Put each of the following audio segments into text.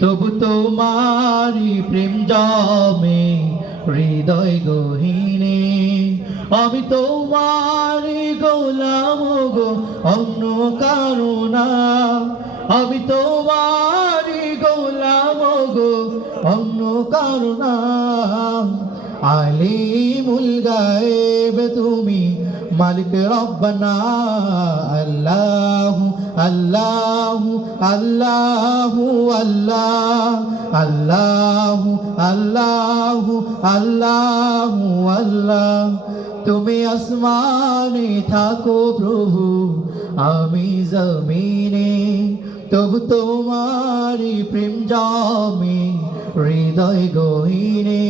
তবু তোমারি প্রেম জমে, হৃদয় গহীনে। আমি তোমারি গোলাম গো, অন্য কারণা আমি তোমারি গোলাম গো, অন্য কারণা আলিমুল গায়েব তুমি মালিক রব্বানা, আল্লাহু আল্লাহু আল্লাহু, আল্লাহ, আল্লাহু আল্লাহু আল্লাহু, আল্লাহ। তুমি আসমানে থাকো প্রভু, আমি জমিনে। তবু তোমারি প্রেম জমে, হৃদয় গহীনে।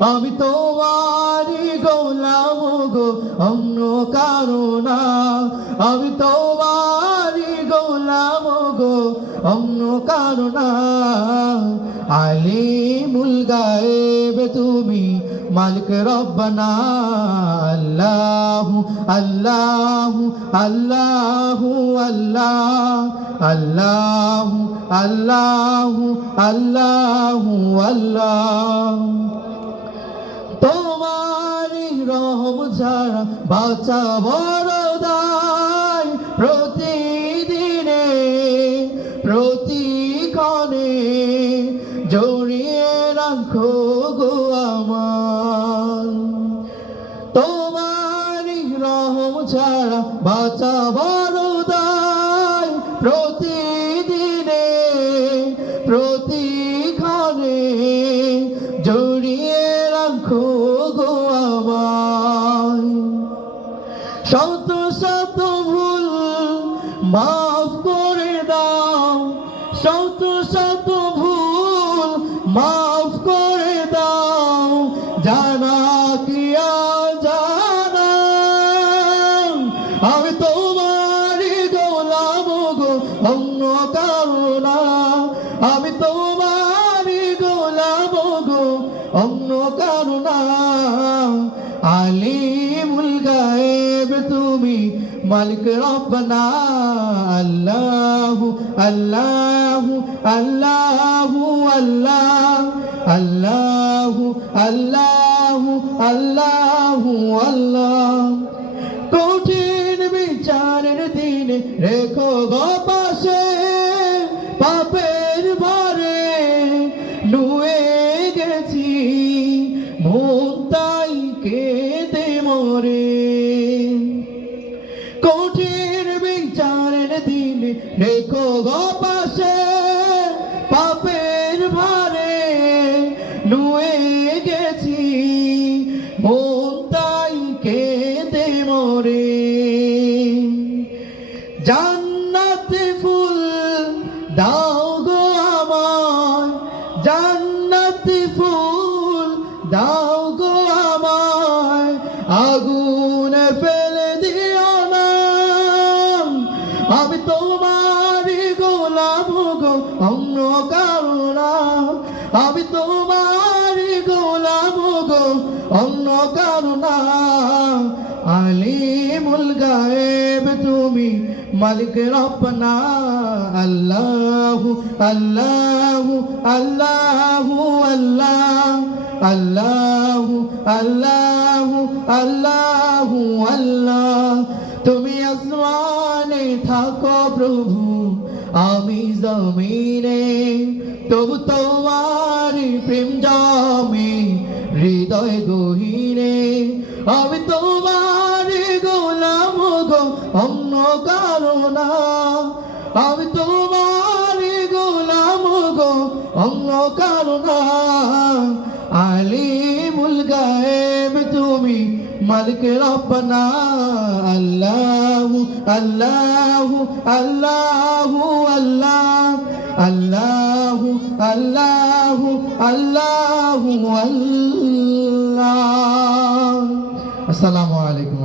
আমি তোমারি গোলাম গো, অন্য কারণা আমি তোমারি গো, অন্য কারণা আলিমুল গায়েব তুমি মালিক রব্বানা। আল্লাহু, আল্লাহ আল্লাহু, আল্লাহ আল্লাহ আল্লাহ আল্লাহ আল্লাহ। তোমারি রহম ছাড়া বাঁচা প্রতিক্ষণে জড়িয়ে রাখো গো আমার। তোমারি রহম ছাড়া বাঁচা দায় শত শত ভুল মাফ আমি তোমারই গোলাম গো, অন্য কারণা আলিমুল গায়েব, তুমি মালিক রব্বানা। আল্লাহু আল্লাহু আল্লাহু, আল্লাহ। আল্লাহু আল্লাহু আল্লাহু, আল্লাহ। কঠিন বিচারের দিনে রেখো গো পাশে। কঠিন বিচারের দিনে রেখো গো পাশে। পাপের ভারে নুয়ে গেছি, মন তাই কেঁদে মরে। জান্নাতে ফুল দাও গো আমায়, জান্নাতে ফুল দাও আমি তোমারই গোলাম গো, অন্য কারণা। আমি তোমারই গোলাম গো, অন্য কারণা। আলিমুল গায়েব, তুমি মালিক রব্বানা। আল্লাহু আল্লাহু আল্লাহু, আল্লাহ। আল্লাহু আল্লাহু আল্লাহু, আল্লাহ। তুমি আসমানে থাকো প্রভু, আমি জমিনে। তবু তোমারি প্রেম জমে, হৃদয় গহীনে। আমি তোমারি গোলাম গো, অন্য কারণা আমি তোমারি গোলাম গো, অন্য কারণা আলিমুল গায়েব, তুমি মালিক রব্বানা আল্লাহু। আল্লাহু আল্লাহু আল্লাহ আল্লাহ আল্লাহ আল্লাহ আল্লাহ আসসালামু আলাইকুম।